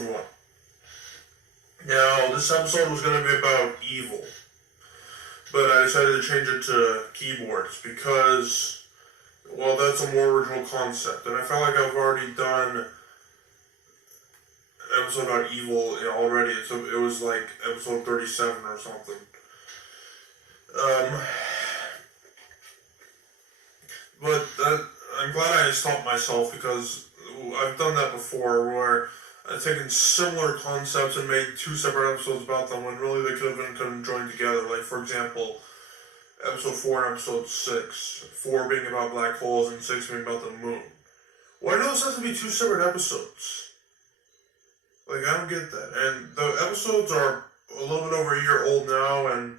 episode 1. Now, this episode was going to be about evil, but I decided to change it to keyboards because, well, that's a more original concept, and I felt like I've already done an episode about evil already. It was like episode 37 or something. But I'm glad I stopped myself because I've done that before where I've taken similar concepts and made 2 separate episodes about them when really they could have been joined together. Like, for example, episode 4 and episode 6. 4 being about black holes and 6 being about the moon. Why do those have to be 2 separate episodes? Like, I don't get that. And the episodes are a little bit over a year old now, and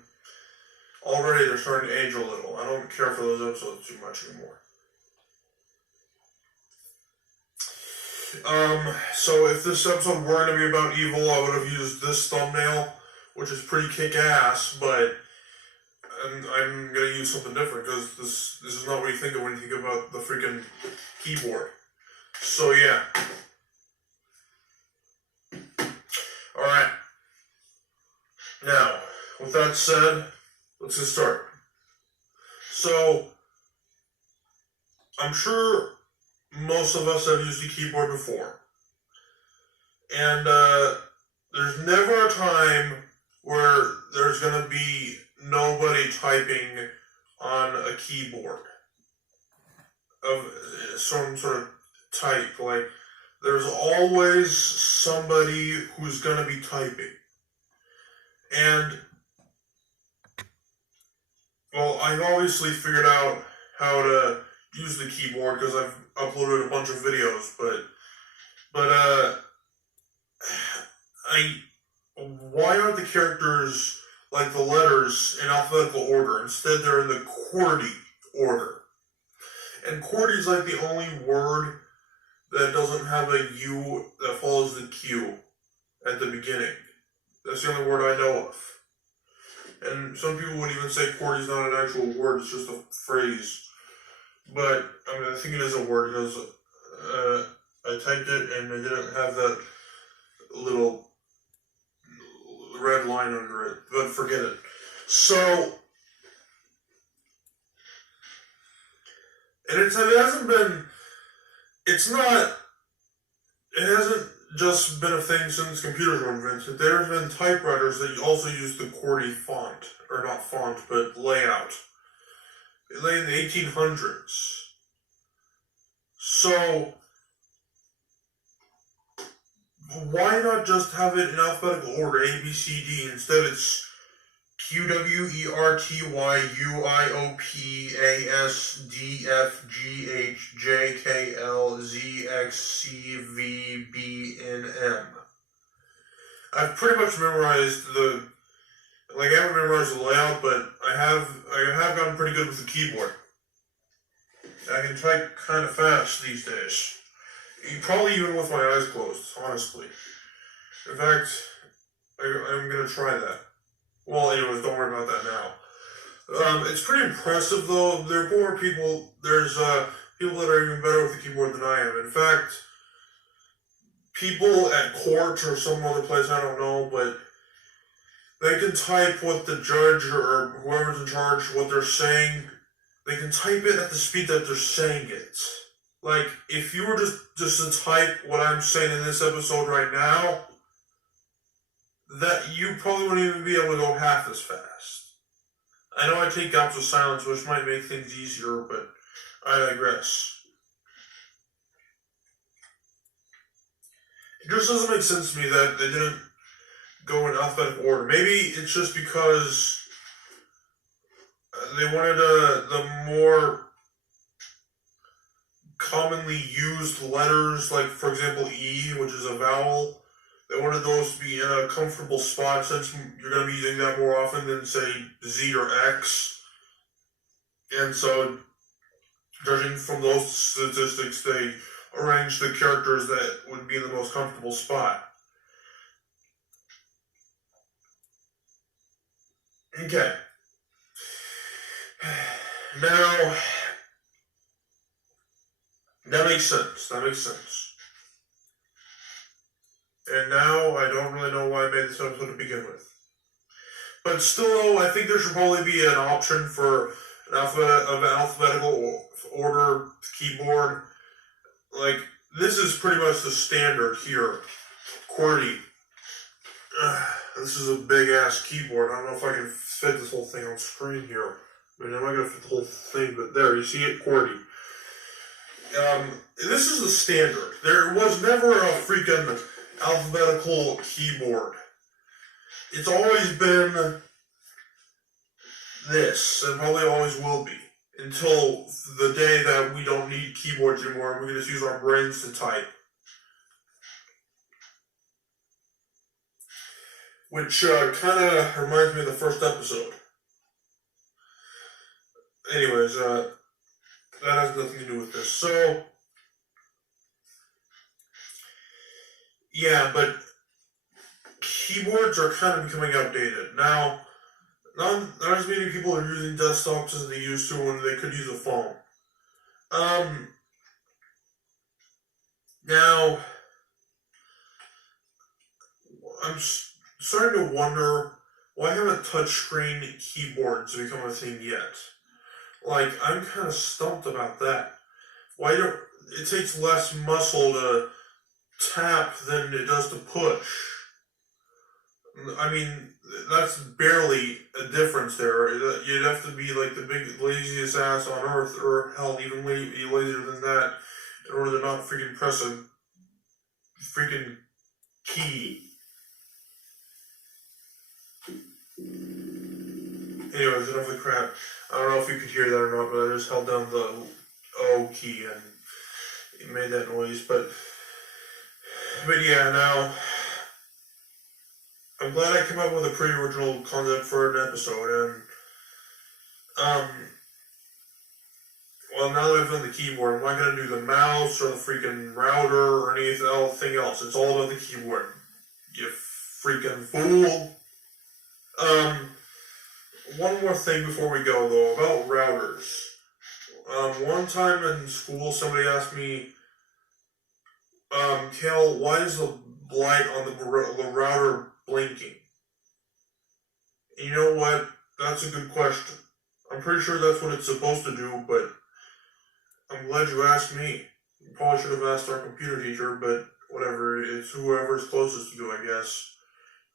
already they're starting to age a little. I don't care for those episodes too much anymore. So if this episode were going to be about evil, I would have used this thumbnail, which is pretty kick-ass, but I'm going to use something different, because this is not what you think of when you think about the freaking keyboard. So yeah. Alright. Now, with that said, let's get started. So, I'm sure most of us have used a keyboard before. And there's never a time where there's going to be nobody typing on a keyboard of some sort of type. Like, there's always somebody who's going to be typing. And, well, I've obviously figured out how to use the keyboard because I've uploaded a bunch of videos, but why aren't the characters like the letters in alphabetical order? Instead, they're in the Qwerty order. And Qwerty is like the only word that doesn't have a U that follows the Q at the beginning. That's the only word I know of. And some people would even say Qwerty is not an actual word, it's just a phrase. But, I mean, I think it is a word because I typed it and I didn't have that little red line under it. But forget it. So, and it hasn't just been a thing since computers were invented. There's been typewriters that also use the Qwerty font, or not font, but layout. Late in the 1800s. So, why not just have it in alphabetical order, A, B, C, D? Instead it's Q, W, E, R, T, Y, U, I, O, P, A, S, D, F, G, H, J, K, L, Z, X, C, V, B, N, M. I've pretty much memorized I haven't memorized the layout, but I have gotten pretty good with the keyboard. I can type kind of fast these days. Probably even with my eyes closed, honestly. In fact, I'm going to try that. Well, anyways, don't worry about that now. It's pretty impressive, though. There's people that are even better with the keyboard than I am. In fact, people at court or some other place, I don't know, but they can type what the judge or whoever's in charge, what they're saying. They can type it at the speed that they're saying it. Like, if you were just to type what I'm saying in this episode right now, that you probably wouldn't even be able to go half as fast. I know I take gaps of silence, which might make things easier, but I digress. It just doesn't make sense to me that they didn't go in alphabetical order. Maybe it's just because they wanted the more commonly used letters, like, for example, E, which is a vowel. They wanted those to be in a comfortable spot since you're going to be using that more often than, say, Z or X. And so, judging from those statistics, they arranged the characters that would be in the most comfortable spot. Okay. Now, that makes sense. And now I don't really know why I made this episode to begin with. But still, I think there should probably be an option for an alphabetical order keyboard. Like, this is pretty much the standard here. Qwerty. This is a big ass keyboard. I don't know if I can fit this whole thing on screen here. I mean, I'm not going to fit the whole thing, but there, you see it? Qwerty. This is the standard. There was never a freaking alphabetical keyboard. It's always been this, and probably always will be, until the day that we don't need keyboards anymore and we can just use our brains to type. Which kind of reminds me of the first episode. Anyways, that has nothing to do with this. So, yeah, but keyboards are kind of becoming outdated. Now, not as many people are using desktops as they used to when they could use a phone. Now, I'm starting to wonder, why haven't touchscreen keyboards become a thing yet? Like, I'm kind of stumped about that. Why don't... It takes less muscle to tap than it does to push. I mean, that's barely a difference there. You'd have to be like the big laziest ass on earth, or hell, even lazier than that, in order to not freaking press a freaking key. Anyways, enough of the crap. I don't know if you could hear that or not, but I just held down the O key and it made that noise. But yeah, now I'm glad I came up with a pretty original concept for an episode, and well, now that I've done the keyboard, I'm not gonna do the mouse or the freaking router or anything else. It's all about the keyboard. You freaking fool. One more thing before we go, though, about routers. One time in school, somebody asked me, Kale, why is the light on the router blinking? And you know what? That's a good question. I'm pretty sure that's what it's supposed to do, but I'm glad you asked me. You probably should have asked our computer teacher, but whatever. It's whoever's closest to you, I guess,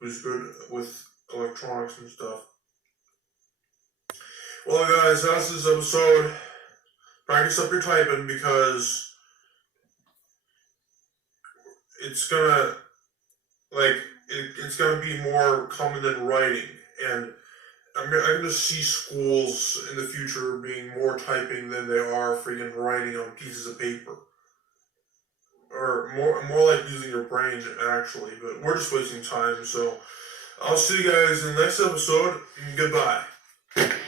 who's good with electronics and stuff. Well, guys, that's this episode. Practice up your typing, because it's gonna, it's gonna be more common than writing, and I'm gonna see schools in the future being more typing than they are freaking writing on pieces of paper. Or more like using your brain, actually, but we're just wasting time, so I'll see you guys in the next episode, and goodbye.